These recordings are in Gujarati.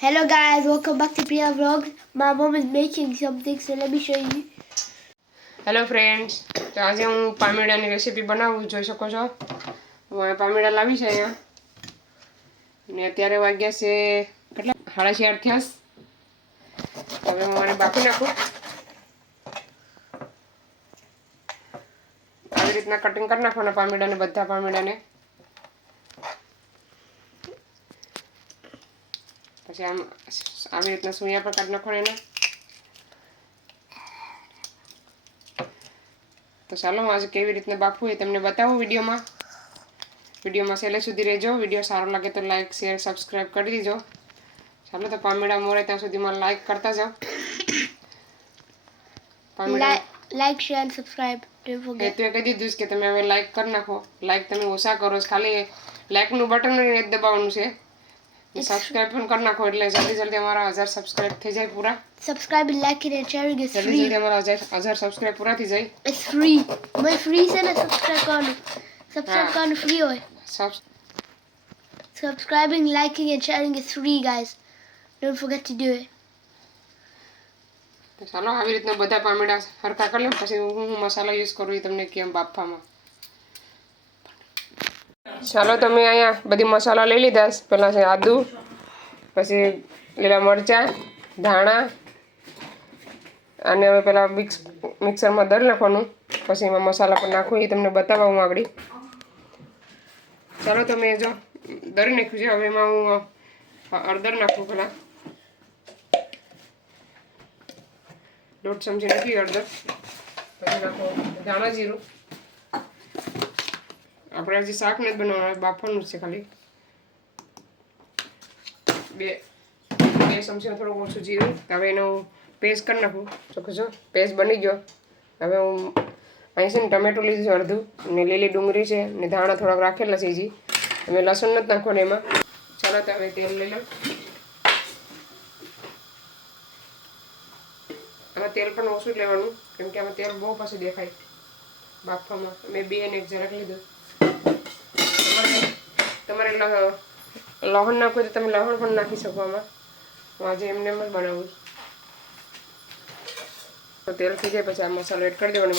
Hello guys, welcome back to Priya Vlogs. My mom is making something, so let me show you. Hello friends તો આજે હું પામેડાની રેસીપી બનાવું જોઈ શકો છો? હું પામેડા લાવી છે અહીંયા. ને અત્યારે વાગ્યા છે કેટલા? સાડા ચાર થયા. હવે હું આને બાફી નાખું. આવી રીતના કટિંગ કરી નાખવાના પામેડાને બધા પામેડાને. પછી આમ આવી રીતના સૂયા પર કાઢી નાખવાના એના તો ચાલો હું આજે કેવી રીતના બાફવું એ તમને બતાવું વિડીયોમાં વિડીયોમાં છેલ્લે સુધી રહેજો વીડિયો સારો લાગે તો લાઈક શેર સબસ્ક્રાઈબ કરી દીજો ચાલો તો પામેડા મોરે ત્યાં સુધીમાં લાઈક કરતા જાઓ પામેડા શેર. Don't એ તો કહી દીધું કે તમે હવે લાઈક કરી નાખો લાઈક તમે ઓછા કરો ખાલી લાઈકનું બટન દબાવવાનું છે સબસ્ક્રાઈબ પણ કરી નાખો એટલે જલ્દી જલ્દી અમારા હજાર સબસ્ક્રાઈબ થઈ જાય પૂરા Subscribe, liking, and sharing is જલ્દી free. જલ્દી અમારા હજાર હજાર સબસ્ક્રાઈબ પૂરા થઈ જાય It's free. My free છે ને subscribe કરવાનું. Subscribe હા. કરવાનું free હોય. સબ Subscribing, liking, and sharing is free, guys. Don't forget to do it. તો ચાલો આવી રીતના બધા પામેડા હરખા કરી લઉં પછી હું હું મસાલા યુઝ કરું એ તમને કેમ બાફવામાં ચાલો તમે અહીંયા બધી મસાલા લઈ લીધા. પહેલાં આદુ, પછી લીલા મરચાં, ધાણા, અને હવે પહેલાં મિક્સ, મિક્સરમાં દર નાખવાનું. પછી એમાં મસાલા પણ નાખું, એ તમને બતાવવા હું આગળ. ચાલો તમે જો દરી નાખ્યું છે. હવે એમાં હું અડદર નાખું પહેલાં. દોઢ ચમચી નાખી હળદર પછી નાખો ધાણા જીરું. આપણે હજી શાક નથી બનાવવાનું બાફવાનું છે ખાલી. બે બે ચમચી થોડું ઓછું જીરું હવે એનો પેસ્ટ કરી નાખું. ચોખ્ખું છો? પેસ્ટ બની ગયો. હવે હું અહીં છે ને ટમેટું લીધું છે અડધું ને લીલી ડુંગળી છે, ને ધાણા થોડાક રાખેલા છે હજી. તમે લસણ નથી નાખવાનું એમાં. ચાલો તો હવે તેલ લઈ લો. આમાં તેલ પણ ઓછું લેવાનું, કેમ કે આમાં તેલ બહુ પાછું દેખાય. બાફવામાં. મેં બે અને એક જરાક લીધું. લહણ નાખો તો તમે લહણ પણ નાખી શકો આમાં. આજે એમને એમ જ બનાવું તો તેલ થઈ જાય પછી આ મસાલો એડ કરી દેવાનો.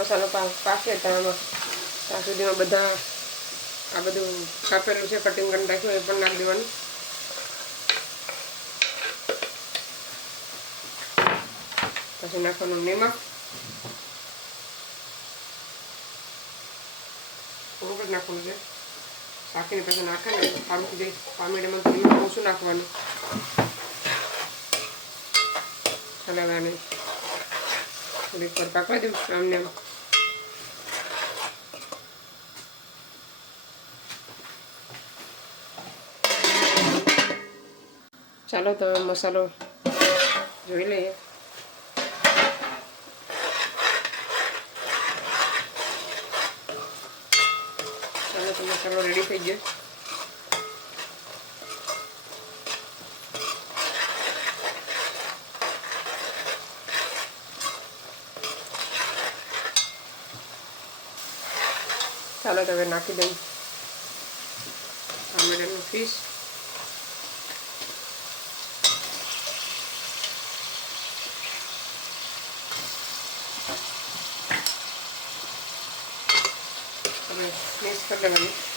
મસાલો પાકે ત્યાં ત્યાં સુધીમાં બધા આ બધું કાપેલું છે કટિંગ કરી રાખ્યું એ પણ નાખી દેવાનું. પછી નાખવાનું નિમક. થોડુંક જ નાખવાનું છે. શાકીને પછી નાખે ને પામી જાય. પામેડામાં તો ઓછું નાખવાનું. હલાવવાની થોડીક પર પાકવા દઉં આમને. આમ ચાલો તો મસાલો જોઈ લઈએ. મસાલો રેડી થઈ ગયો ચાલો તમે નાખી દઉં ટામેટાનું ફીશ મિક્સ કરી લેવાનું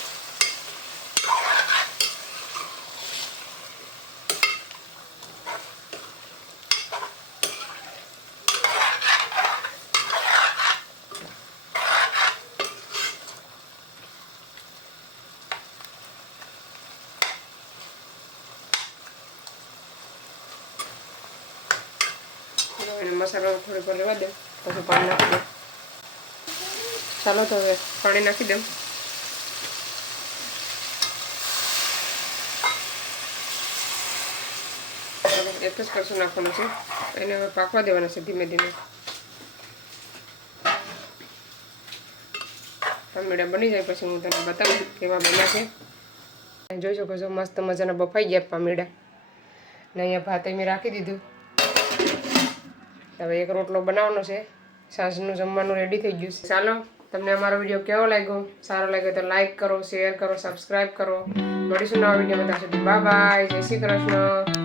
એને મસાલો થોડીક વાર રહેવા દે, પછી પાણી નાખી દે. ચાલો તો હવે પાણી નાખી દઉં. એક જ કરશું નાખવાનું છે. એને હવે પાકવા દેવાના છે ધીમે ધીમે. ટમેટા બની જાય પછી હું તને બતાવું કેવા બન્યા છે. જોઈ શકો છો, મસ્ત મજાના બફાઈ ગયા પામીડા. ને અહીંયા ભાત મેં રાખી દીધું. હવે એક રોટલો બનાવવાનો છે. સાંજનું જમવાનું રેડી થઈ ગયું છે. ચાલો, તમને અમારો વીડિયો કેવો લાગ્યો? સારો લાગ્યો તો લાઈક કરો શેર કરો સબસ્ક્રાઈબ કરો. મળીશું નવા વીડિયો બધા સુધી. બાય બાય જય શ્રી કૃષ્ણ.